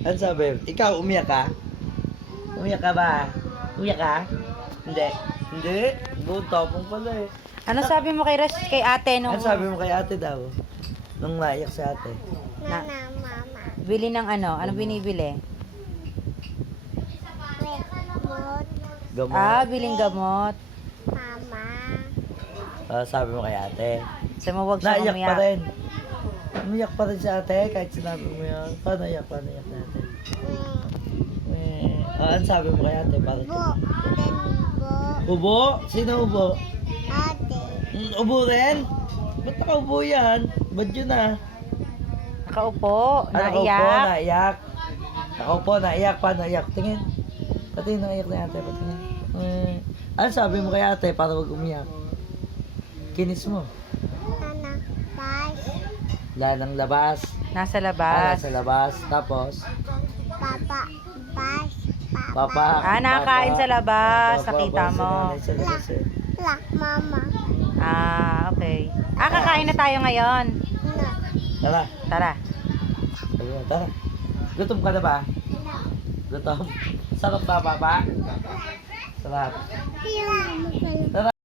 Ano sabi? Ikaw, umiyak ka? Umiyak ka ba? Umiyak ka? Hindi. Hindi? Buong tapong pala eh. Ano sabi mo kay ate nung Ano sabi mo kay ate daw? Nung naiyak si ate. na, Mama. bili ng ano? Anong binibili? Gamot. Gamot. Biling gamot. Mama. Sabi mo kay ate. Sabi mo wag siya Naiyak pa umiyak. rin. Umiyak pa rin si ate kahit sinabi mo yan. Paano iyak? Paano iyak na ate? Ano sabi mo kay ate? Para Bo. Then bo. Ubo? Sino ubo? Ate. Ubo rin? Ba't nakaubo yan? Ba't yun ah? Nakaupo, Nakaupo, naiyak. naiyak. Nakaupo, naiyak. Paano iyak? Tingin. Pati naiyak na ate. Patingin. Ano sabi mo kay ate para wag umiyak? Kinis mo. Nana. Bye. Wala nang labas. Nasa Ah, labas. sa labas. Tapos, Papa. Bye. papa. Nakakain sa labas. Papa, Nakita sa mo. nanay, sa labas eh. Lak. Mama. Okay. Kakain na tayo ngayon. Na. Tara. Tara. Tara. Gutom ka na ba? Gutom. Sarap ba, papa? Sarap. Yung mama. Tara.